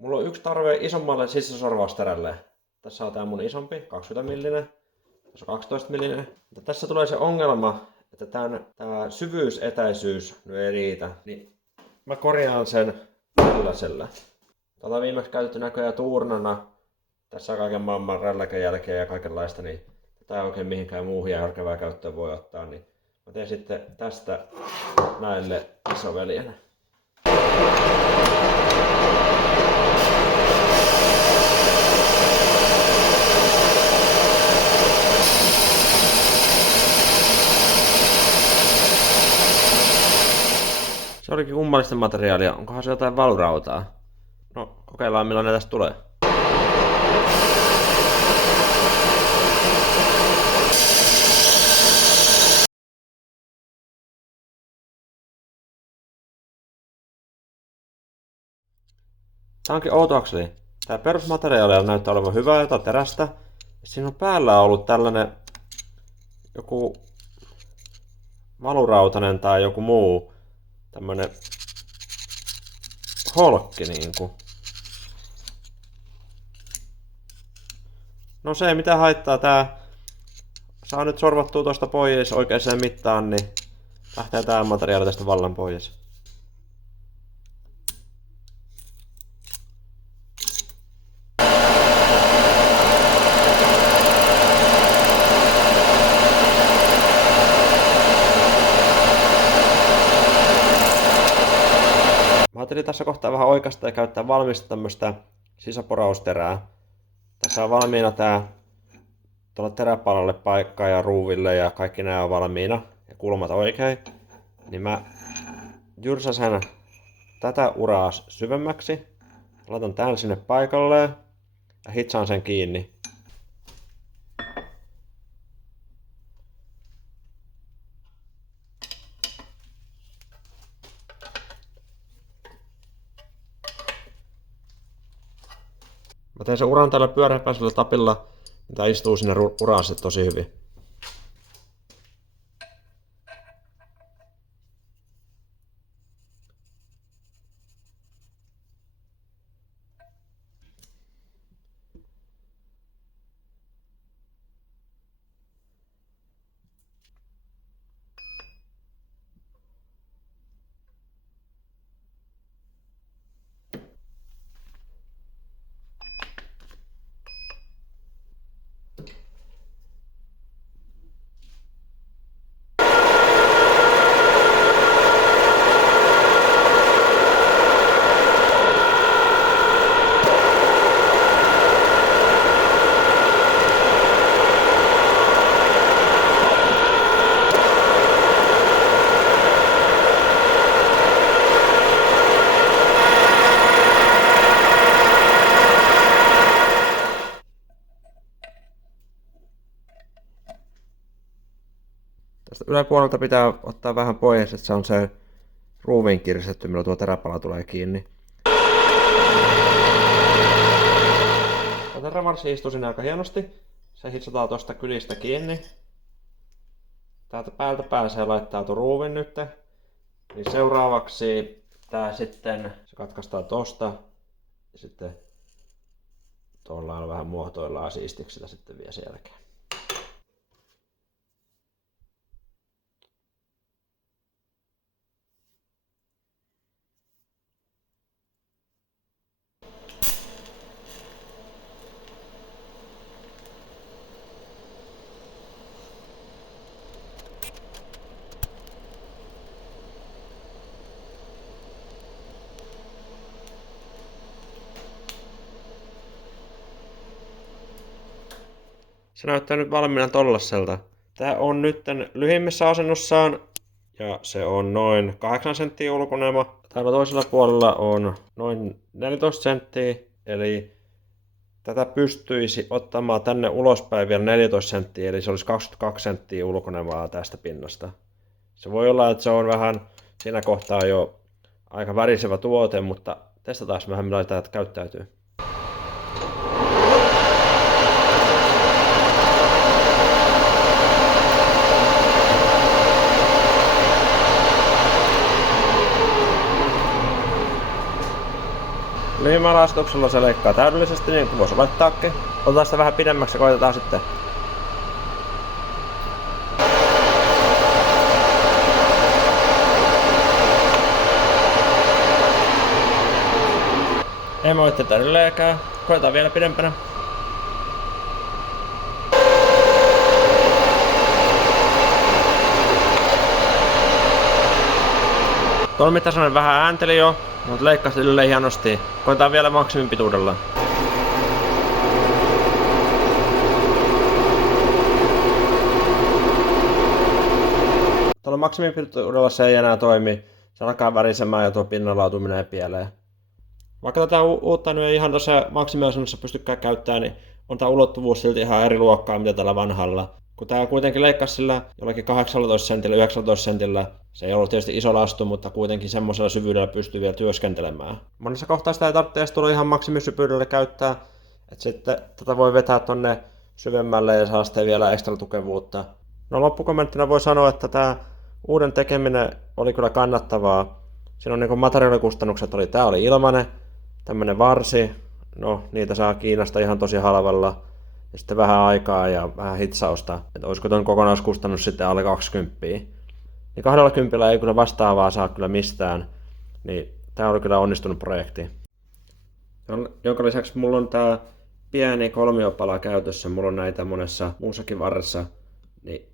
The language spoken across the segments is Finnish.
Mulla on yksi tarve isommalle sisäsorvausterälle. Tässä on tää mun isompi, 20 millinen. Tässä on 12 millinen. Mutta tässä tulee se ongelma, että tää syvyysetäisyys nyt ei riitä. Niin mä korjaan sen tällaisella. Tätä on viimeksi käytetty näköjään tuurnana. Tässä on kaiken maailman rälläkän jälkeen ja kaikenlaista, niin tätä ei oikein mihinkään muuhun järkevää käyttöön voi ottaa. Niin mä teen sitten tästä näille isoveljenne. Se olikin kummallista materiaalia. Onkohan se jotain valurautaa? No, kokeillaan millainen tästä tulee. Tää onkin outo akseli. Tää perusmateriaali näyttää olevan hyvää, jota terästä. Siinä on päällä ollut tällainen joku valurautainen tai joku muu tämmönen holkki niinku. No se ei mitään haittaa, tää saa nyt sorvattua tosta pois oikeaan mittaan, niin lähtee tää materiaali tästä vallan pois. Mä ajattelin tässä kohtaa vähän oikaista ja käyttää valmista tämmöstä sisäporausterää. Tässä on valmiina tää tuolle teräpalalle paikka ja ruuville ja kaikki nämä on valmiina ja kulmat oikein. Niin mä jyrsäsen tätä uraa syvemmäksi. Laitan tän sinne paikalleen ja hitsaan sen kiinni. Mä teen sen uran tällä pyöräpäisellä tapilla, mitä istuu sinne uraan sitten tosi hyvin. Tästä yläpuolelta pitää ottaa vähän pois, että se on se ruuvin kiristetty, millä tuo teräpala tulee kiinni. Tämä terävarssi istuu sinne aika hienosti. Se hitsataan tuosta kylistä kiinni. Täältä päältä pääsee laittaa tuon ruuvin nyt. Niin seuraavaksi tää sitten, se katkaistaan tosta. Ja sitten tuolla vähän muotoillaan siistiksi sitä sitten vielä sen jälkeen. Se näyttää nyt valmiina tollaselta. Tää on nyt lyhimmässä asennossaan ja se on noin 8 senttiä ulkonema. Täällä toisella puolella on noin 14 senttiä, eli tätä pystyisi ottamaan tänne ulospäin vielä 14 senttiä, eli se olisi 22 senttiä ulkonemaa tästä pinnasta. Se voi olla, että se on vähän siinä kohtaa jo aika värisevä tuote, mutta testataan vähän millä tämä käyttäytyy. Lyhyemmällä asetuksella se leikkaa täydellisesti, niin kuin voisi olettaakin. Otetaan sitä vähän pidemmäksi ja koitetaan sitten. Ei moitteita edelleenkään. Koitetaan vielä pidempänä. Tuolla mitä sanoin, vähän äänteli jo, mutta leikkasi ylle hienosti. Koitetaan vielä maksimipituudella. Tuolla maksimipituudella se ei enää toimi. Se alkaa värisemään ja tuo pinnanlaatu menee pieleen. Vaikka tätä uutta nyt ei ihan tuossa maksimiasennossa pystykään käyttämään, niin on tää ulottuvuus silti ihan eri luokkaa mitä tällä vanhalla. Kun tää kuitenkin leikkasi sillä jollakin 18 sentillä, 19 sentillä, se ei ollut tietysti iso lastu, mutta kuitenkin semmoisella syvyydellä pystyy vielä työskentelemään. Monessa kohtaa sitä ei tarvitse edes tulla ihan maksimisyvyydellä käyttää, että sitten tätä voi vetää tonne syvemmälle ja saa sitten vielä ekstra tukevuutta. No loppukommenttina voi sanoa, että tää uuden tekeminen oli kyllä kannattavaa. Siinä on niin kuin materiaalikustannukset tää oli ilmanen, tämmönen varsi, no niitä saa Kiinasta ihan tosi halvalla. Ja sitten vähän aikaa ja vähän hitsausta, että olisiko ton kokonaiskustannus sitten alle 20. Niin 20 ei kyllä vastaavaa saa kyllä mistään, niin tää oli kyllä onnistunut projekti. Jonka lisäksi mulla on tää pieni kolmiopala käytössä, mulla on näitä monessa muussakin varressa, niin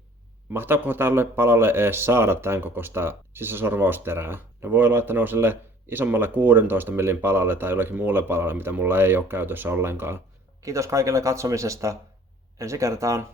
mahtaako tälle palalle edes saada tämän kokoista sisäsorvausterää? No voi olla, että ne on sille isommalle 16 millin palalle tai jollekin muulle palalle, mitä mulla ei ole käytössä ollenkaan. Kiitos kaikille katsomisesta. Ensi kertaan.